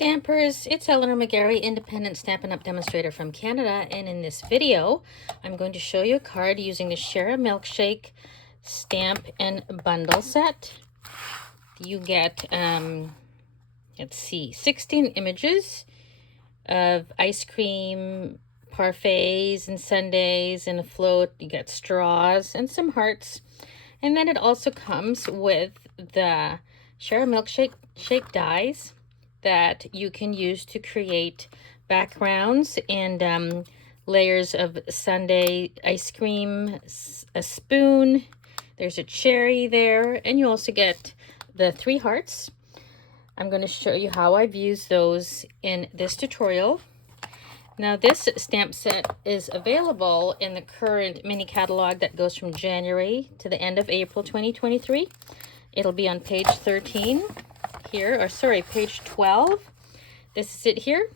Stampers, it's Eleanor McGarry, independent Stampin' Up! Demonstrator from Canada, and in this video, I'm going to show you a card using the Share A Milkshake Stamp and Bundle set. You get, let's see, 16 images of ice cream, parfaits and sundaes and a float. You get straws and some hearts. And then it also comes with the Share A Milkshake dies that you can use to create backgrounds and layers of sundae ice cream, a spoon, there's a cherry there, and you also get the 3 hearts. I'm going to show you how I've used those in this tutorial. Now this stamp set is available in the current mini catalog that goes from January to the end of April 2023. It'll be on page 13 here, or sorry, page 12. This is it here.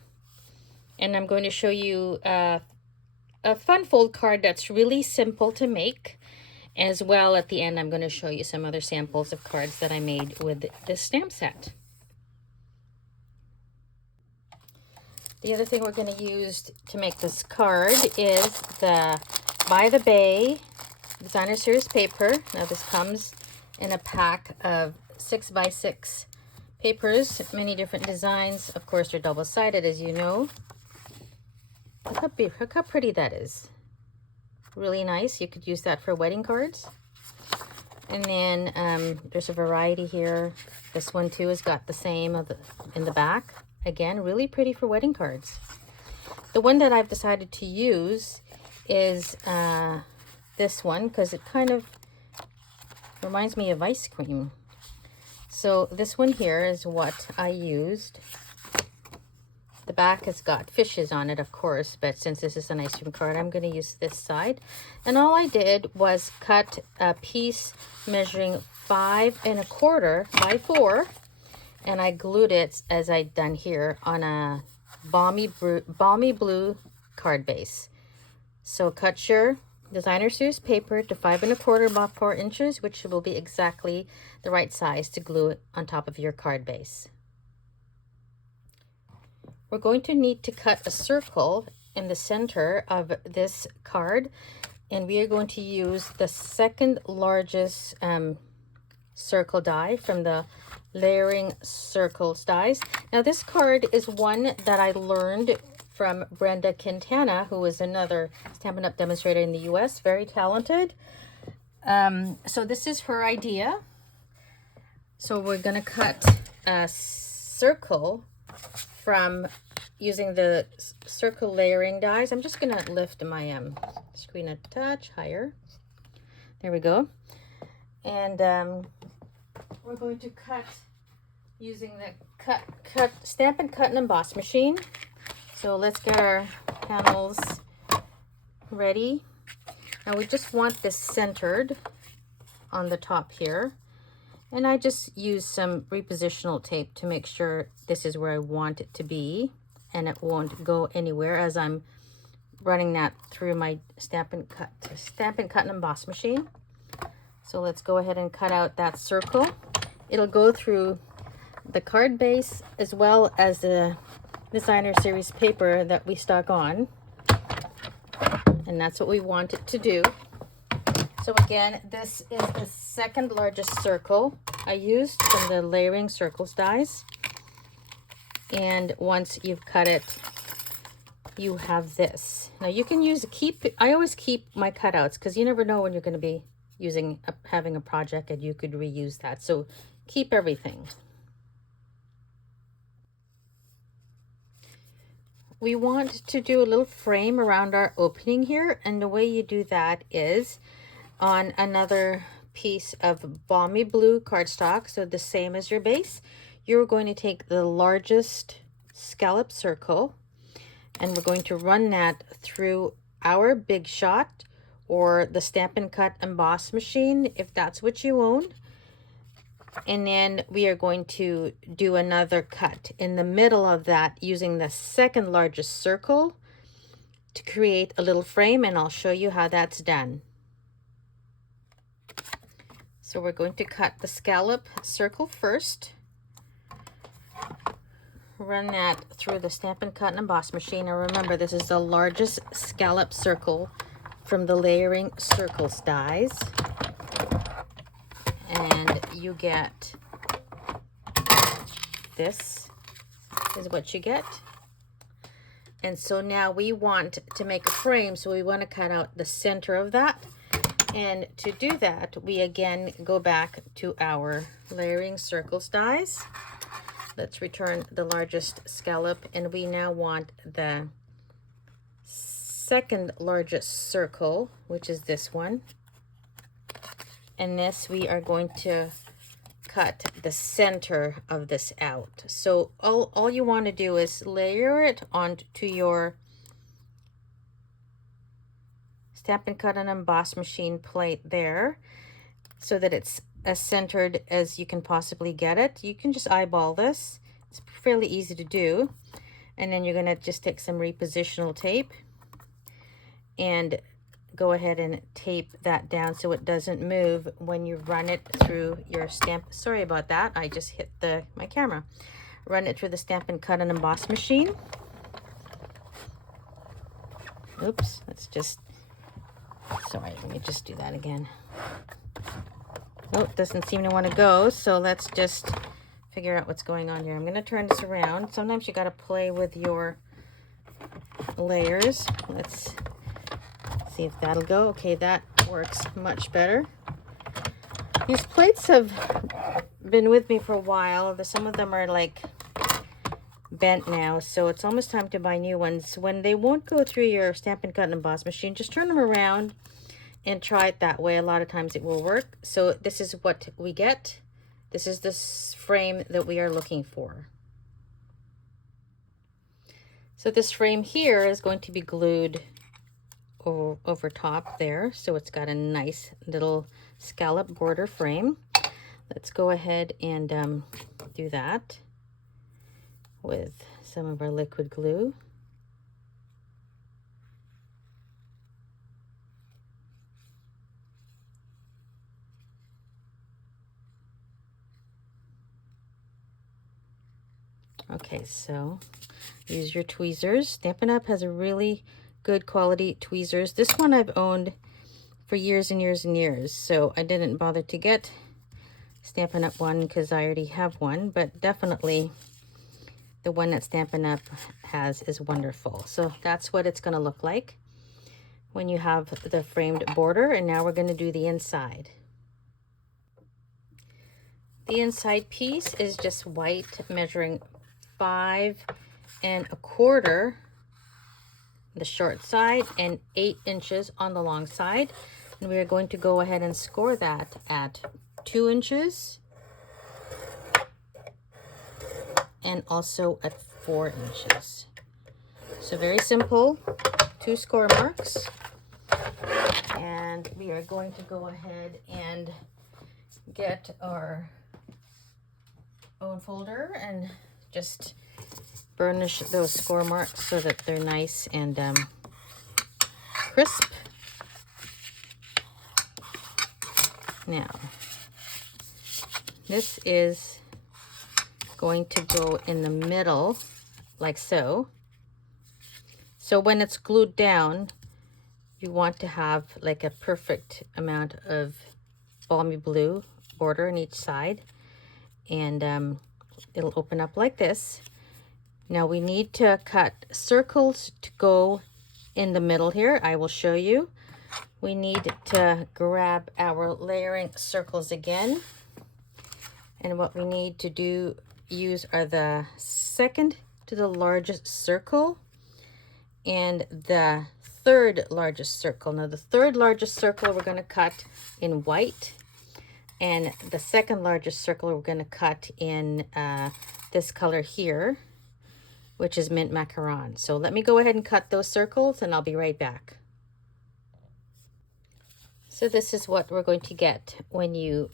And I'm going to show you a fun fold card that's really simple to make. As well, at the end, I'm going to show you some other samples of cards that I made with this stamp set. The other thing we're going to use to make this card is the By the Bay Designer Series paper. Now this comes in a pack of 6x6 papers, many different designs. Of course, they're double-sided, as you know. Look how pretty that is. Really nice. You could use that for wedding cards. And then there's a variety here. This one too has got the same in the back. Again, really pretty for wedding cards. The one that I've decided to use is this one because it kind of reminds me of ice cream. So this one here is what I used. The back has got fishes on it, of course, but since this is an ice cream card, I'm going to use this side. And all I did was cut a piece measuring 5 1/4 by 4, and I glued it, as I'd done here, on a balmy blue card base. So cut your Designer Series paper to 5 1/4 by 4 inches, which will be exactly the right size to glue it on top of your card base. We're going to need to cut a circle in the center of this card, and we are going to use the second largest circle die from the Layering Circles dies. Now this card is one that I learned from Brenda Quintana, who is another Stampin' Up! Demonstrator in the US, very talented. So this is her idea. So we're going to cut a circle from using the circle layering dies. I'm just going to lift my screen a touch higher. There we go. And we're going to cut using the Stampin' Cut and Emboss machine. So let's get our panels ready. Now we just want this centered on the top here. And I just use some repositional tape to make sure this is where I want it to be. And it won't go anywhere as I'm running that through my Stampin' Cut and Emboss machine. So let's go ahead and cut out that circle. It'll go through the card base as well as the Designer Series paper that we stuck on, and that's what we want it to do. So again, this is the second largest circle I used from the Layering Circles dies, and once you've cut it, you have this. Now you can I always keep my cutouts because you never know when you're going to be having a project and you could reuse that, so keep everything. We want to do a little frame around our opening here, and the way you do that is on another piece of balmy blue cardstock, so the same as your base. You're going to take the largest scallop circle, and we're going to run that through our Big Shot or the Stampin' Cut Emboss machine, if that's what you own. And then we are going to do another cut in the middle of that using the second largest circle to create a little frame, and I'll show you how that's done. So we're going to cut the scallop circle first. run that through the Stampin' Cut and Emboss machine. And remember, this is the largest scallop circle from the Layering Circles dies. And you get, this is what you get. And so now we want to make a frame, so we want to cut out the center of that. And to do that, we again go back to our Layering Circles dies. Let's return the largest scallop, and we now want the second largest circle, which is this one. And this, we are going to cut the center of this out. So all you want to do is layer it onto your Stampin' Cut and Emboss machine plate there, so that it's as centered as you can possibly get it. You can just eyeball this. It's fairly easy to do. And then you're going to just take some repositional tape and go ahead and tape that down so it doesn't move when you run it through your stamp. Sorry about that. I just hit my camera. Run it through the Stampin' Cut and Emboss machine. Oops, let's just, sorry, let me just do that again. Oh, it doesn't seem to want to go, so let's just figure out what's going on here. I'm going to turn this around. Sometimes you got to play with your layers. Let's see if that'll go. Okay, that works much better. These plates have been with me for a while. Some of them are like bent now, so it's almost time to buy new ones. When they won't go through your Stampin' Cut and Emboss machine, just turn them around and try it that way. A lot of times it will work. So this is what we get. This is this frame that we are looking for. So this frame here is going to be glued over top there, so it's got a nice little scallop border frame. Let's go ahead and do that with some of our liquid glue. Okay, so use your tweezers. Stampin' Up! Has a really good quality tweezers. This one I've owned for years and years and years, so I didn't bother to get Stampin' Up! One because I already have one, but definitely the one that Stampin' Up! Has is wonderful. So that's what it's going to look like when you have the framed border. And now we're going to do the inside. The inside piece is just white, measuring 5 1/4 the short side and 8 inches on the long side. And we are going to go ahead and score that at 2 inches and also at 4 inches. So very simple, 2 score marks. And we are going to go ahead and get our bone folder and just burnish those score marks so that they're nice and crisp. Now, this is going to go in the middle like so. So when it's glued down, you want to have like a perfect amount of balmy blue border on each side, and it'll open up like this. Now we need to cut circles to go in the middle here. I will show you. We need to grab our layering circles again, and what we need to use are the second to the largest circle and the third largest circle. Now the third largest circle we're going to cut in white, and the second largest circle we're going to cut in this color here, which is mint macaron. So let me go ahead and cut those circles and I'll be right back. So this is what we're going to get when you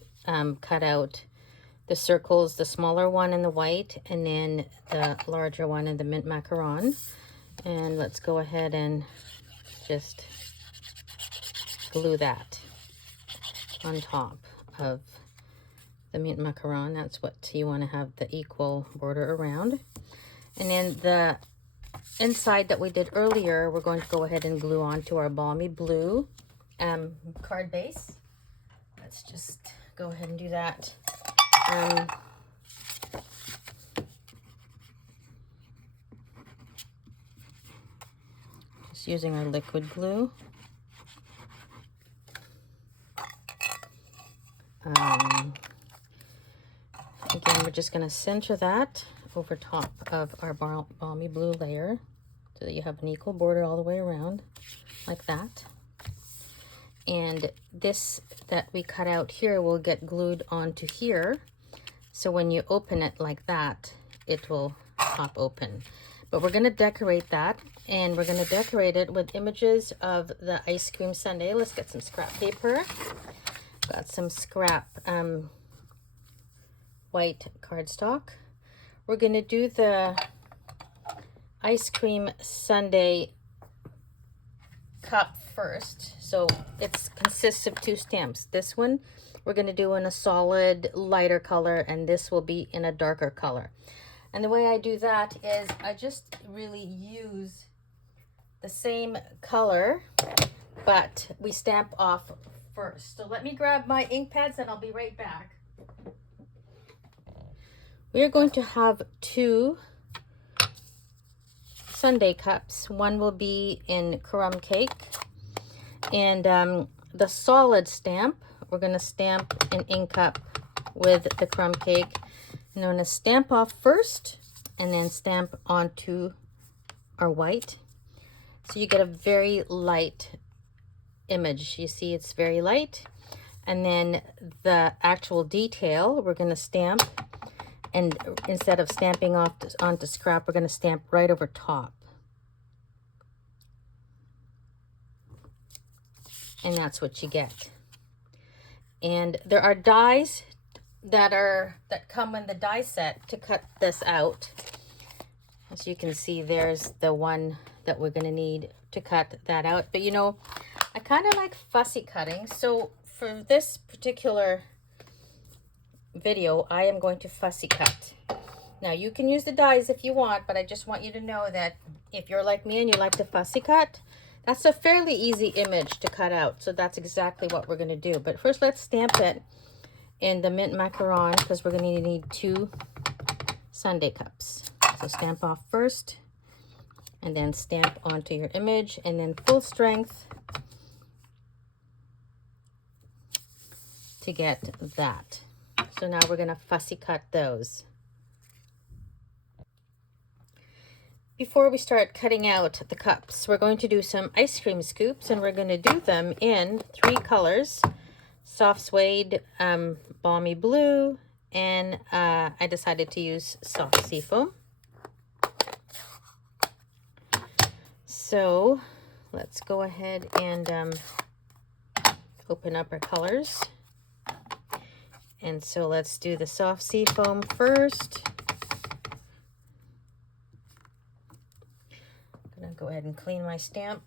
cut out the circles, the smaller one in the white and then the larger one in the mint macaron. And let's go ahead and just glue that on top of the mint macaron. That's what you want to have the equal border around. And then the inside that we did earlier, we're going to go ahead and glue onto our balmy blue card base. Let's just go ahead and do that. Just using our liquid glue. Again, we're just going to center that over top of our balmy blue layer so that you have an equal border all the way around, like that. And this that we cut out here will get glued onto here. So when you open it like that, it will pop open. But we're going to decorate that, and we're going to decorate it with images of the ice cream sundae. Let's get some scrap paper. Got some scrap white cardstock. We're going to do the ice cream sundae cup first. So it consists of two stamps. This one we're going to do in a solid lighter color, and this will be in a darker color. And the way I do that is I just really use the same color, but we stamp off first. So let me grab my ink pads and I'll be right back. We are going to have two sundae cups. One will be in crumb cake, and the solid stamp, we're going to stamp an ink up with the crumb cake. And I'm going to stamp off first and then stamp onto our white. So you get a very light image. You see it's very light. And then the actual detail, we're going to stamp. And instead of stamping off onto scrap, we're going to stamp right over top. And that's what you get. And there are dies that come in the die set to cut this out. As you can see, there's the one that we're going to need to cut that out. But you know, I kind of like fussy cutting. So for this particular video, I am going to fussy cut. Now you can use the dies if you want, but I just want you to know that if you're like me and you like to fussy cut, that's a fairly easy image to cut out. So that's exactly what we're going to do. But first, let's stamp it in the mint macaron, because we're going to need two sundae cups. So stamp off first, and then stamp onto your image, and then full strength to get that. So now we're going to fussy cut those. Before we start cutting out the cups, we're going to do some ice cream scoops, and we're going to do them in 3 colors. Soft suede, balmy blue, and I decided to use soft seafoam. So let's go ahead and open up our colors. And so let's do the soft seafoam first. I'm gonna go ahead and clean my stamp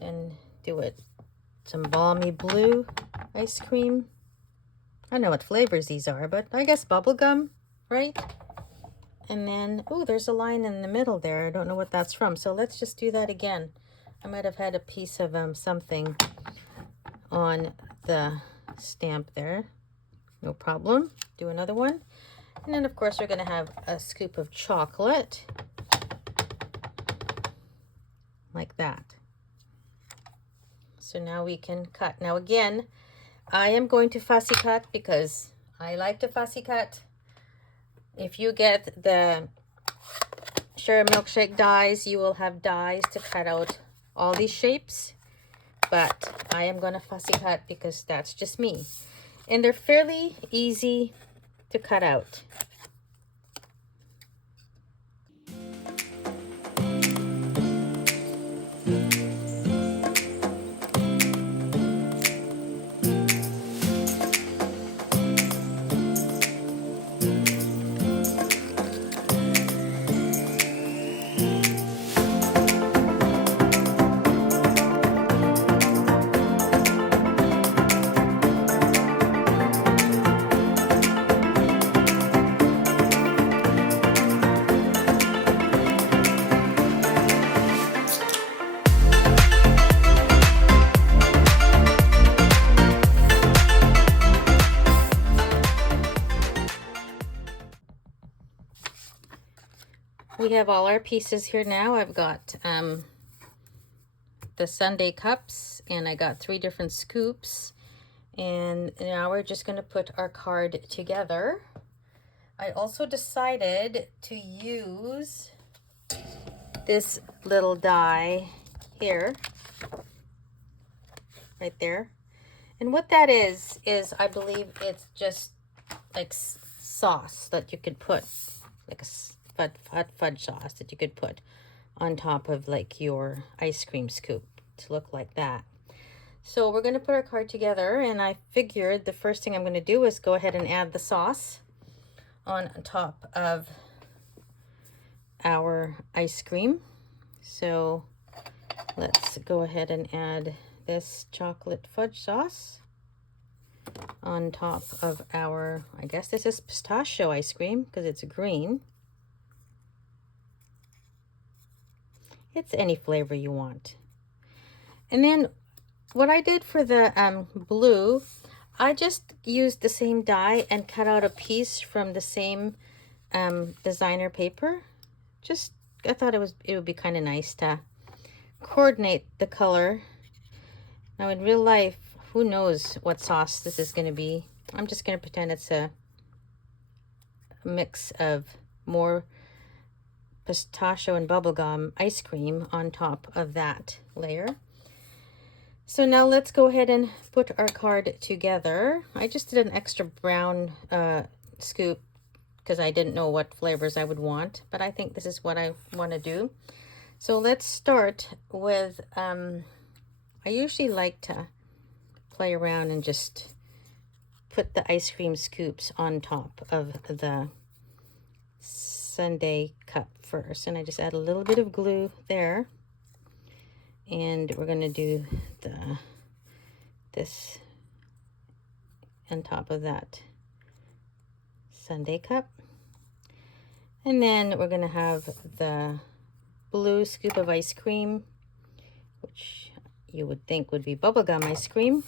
and do it. Some balmy blue ice cream. I don't know what flavors these are, but I guess bubblegum, right? And then, oh, there's a line in the middle there. I don't know what that's from. So let's just do that again. I might have had a piece of something on the stamp there. No problem. Do another one. And then, of course, we're going to have a scoop of chocolate. Like that. So now we can cut. Now again, I am going to fussy cut because I like to fussy cut. If you get the Share A Milkshake dies, you will have dies to cut out all these shapes. But I am going to fussy cut because that's just me. And they're fairly easy to cut out. we have all our pieces here now. I've got the sundae cups, and I got 3 different scoops. And now we're just going to put our card together. I also decided to use this little die here, right there. And what that is I believe it's just like sauce that you could put, like a fudge sauce that you could put on top of like your ice cream scoop to look like that. So we're going to put our card together, and I figured the first thing I'm going to do is go ahead and add the sauce on top of our ice cream. So let's go ahead and add this chocolate fudge sauce on top of our, I guess this is pistachio ice cream because it's green. It's any flavor you want. And then what I did for the blue, I just used the same die and cut out a piece from the same designer paper. Just, I thought it would be kind of nice to coordinate the color. Now in real life, who knows what sauce this is going to be. I'm just going to pretend it's a mix of more pistachio and bubblegum ice cream on top of that layer. So now let's go ahead and put our card together. I just did an extra brown scoop because I didn't know what flavors I would want, but I think this is what I want to do. So let's start with, I usually like to play around and just put the ice cream scoops on top of the sundae cup first. And I just add a little bit of glue there. And we're going to do this on top of that sundae cup. And then we're going to have the blue scoop of ice cream, which you would think would be bubblegum ice cream,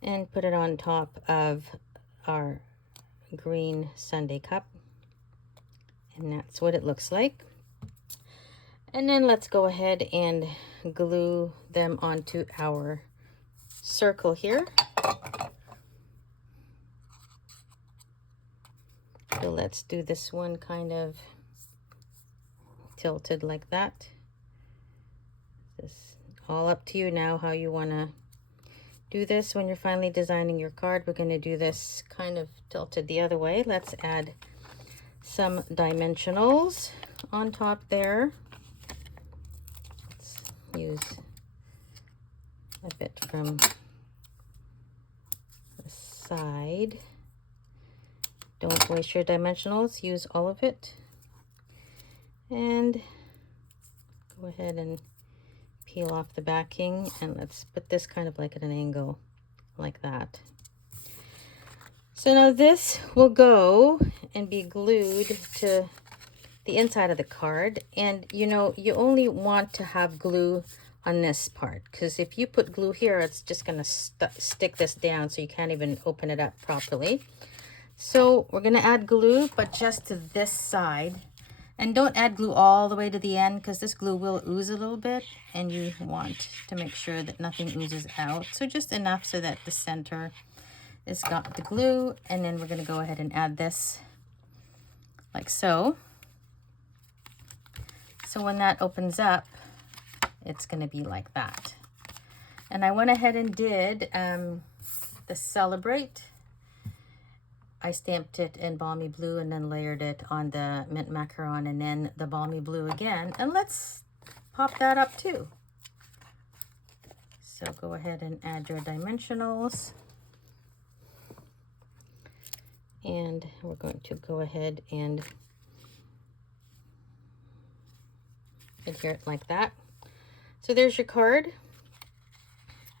and put it on top of our green sundae cup. And that's what it looks like. And then let's go ahead and glue them onto our circle here. So let's do this one kind of tilted like that. This all up to you now how you want to do this. When you're finally designing your card, we're going to do this kind of tilted the other way. Let's add some dimensionals on top there. Use a bit from the side. Don't waste your dimensionals, use all of it. And go ahead and peel off the backing, and let's put this kind of like at an angle like that. So now this will go and be glued to the inside of the card, and you know, you only want to have glue on this part, because if you put glue here, it's just going to stick this down, so you can't even open it up properly. So we're going to add glue, but just to this side, and don't add glue all the way to the end, because this glue will ooze a little bit, and you want to make sure that nothing oozes out. So just enough so that the center has got the glue, and then we're going to go ahead and add this like so. So when that opens up, it's going to be like that. And I went ahead and did the Celebrate. I stamped it in balmy blue and then layered it on the mint macaron and then the balmy blue again. And let's pop that up too. So go ahead and add your dimensionals. And we're going to go ahead and adhere it like that. So there's your card,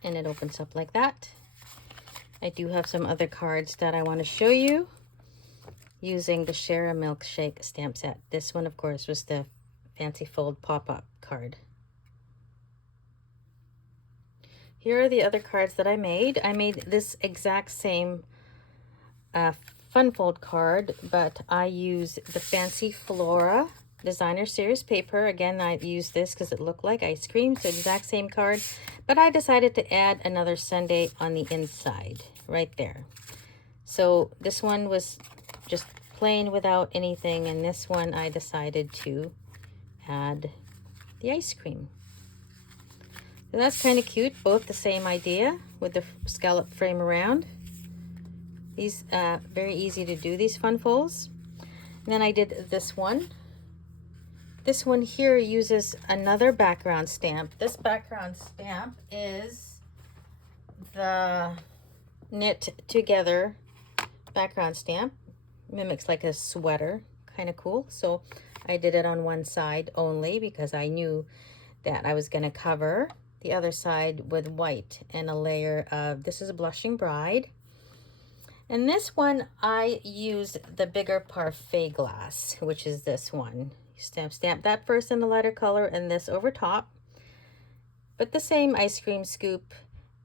and it opens up like that. I do have some other cards that I want to show you using the Share A Milkshake stamp set. This one, of course, was the Fancy Fold pop-up card. Here are the other cards that I made. I made this exact same Fun Fold card, but I use the Fancy Flora designer series paper. Again, I used this because it looked like ice cream, so exact same card, but I decided to add another sundae on the inside right there. So this one was just plain without anything, and this one I decided to add the ice cream. So that's kind of cute, both the same idea with the scallop frame around. These very easy to do, these fun folds. And then I did this one. This one here uses another background stamp. This background stamp is the knit together background stamp. Mimics like a sweater, kind of cool. So I did it on one side only because I knew that I was going to cover the other side with white and a layer of, this is a Blushing Bride. And this one I use the bigger parfait glass, which is this one. Stamp that first in the lighter color and this over top. But the same ice cream scoop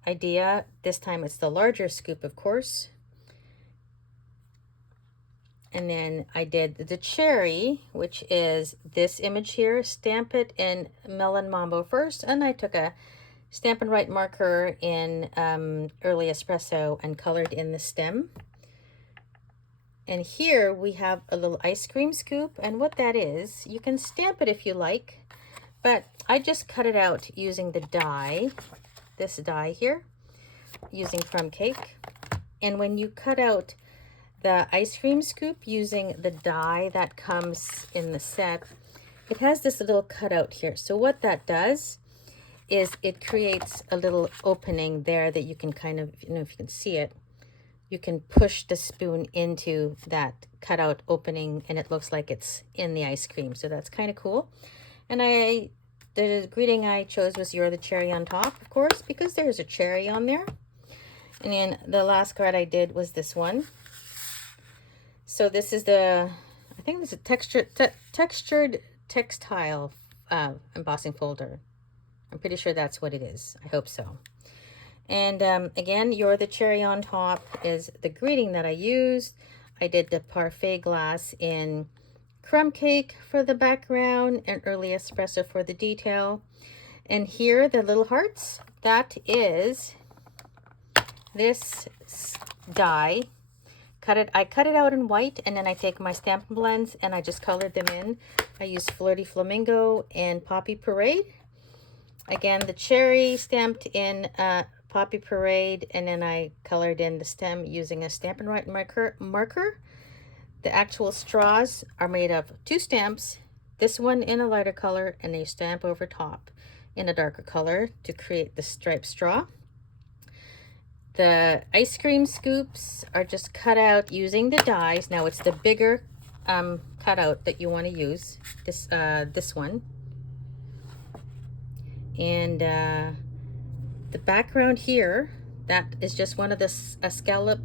idea. This time it's the larger scoop, of course. And then I did the cherry, which is this image here. Stamp it in Melon Mambo first, and I took a Stampin' Write marker in Early Espresso and colored in the stem. And here we have a little ice cream scoop, and what that is, you can stamp it if you like, but I just cut it out using the die, this die here, using Crumb Cake. And when you cut out the ice cream scoop using the die that comes in the set, it has this little cutout here. So what that does is it creates a little opening there that you can kind of, you know, if you can see it, you can push the spoon into that cutout opening and it looks like it's in the ice cream. So that's kind of cool. And the greeting I chose was "You're the cherry on top," of course, because there's a cherry on there. And then the last card I did was this one. So this is the, I think this is a textured textile embossing folder. I'm pretty sure that's what it is. I hope so. And again, "You're the cherry on top" is the greeting that I used. I did the parfait glass in Crumb Cake for the background and Early Espresso for the detail. And here, the little hearts, that is this die. I cut it out in white, and then I take my Stampin' Blends and I just colored them in. I used Flirty Flamingo and Poppy Parade. Again, the cherry stamped in Poppy Parade, and then I colored in the stem using a Stampin' Write marker. The actual straws are made of 2 stamps, this one in a lighter color and a stamp over top in a darker color to create the striped straw. The ice cream scoops are just cut out using the dies. Now it's the bigger cutout that you want to use, this one. And the background here, that is just one of the scallop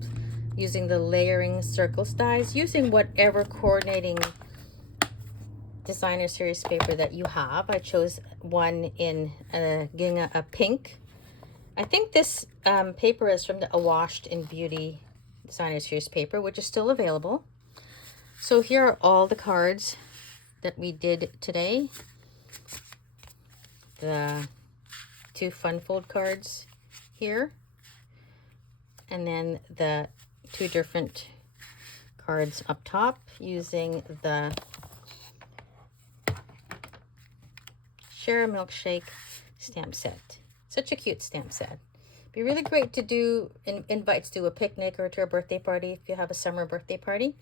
using the layering circle dies, using whatever coordinating designer series paper that you have. I chose one in gingham, a pink. I think this paper is from the A Washed in Beauty designer series paper, which is still available. So here are all the cards that we did today. The 2 fun fold cards here, and then the 2 different cards up top using the Share A Milkshake stamp set. Such a cute stamp set. Be really great to do invites to a picnic or to a birthday party if you have a summer birthday party.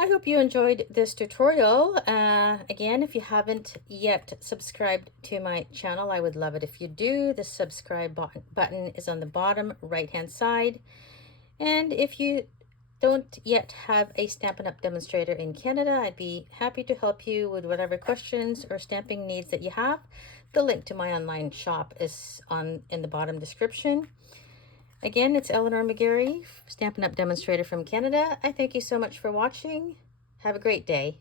I hope you enjoyed this tutorial. Again, if you haven't yet subscribed to my channel, I would love it if you do. The subscribe button is on the bottom right-hand side. And if you don't yet have a Stampin' Up! Demonstrator in Canada, I'd be happy to help you with whatever questions or stamping needs that you have. The link to my online shop is in the bottom description. Again, it's Eleanor McGarry, Stampin' Up! Demonstrator from Canada. I thank you so much for watching. Have a great day.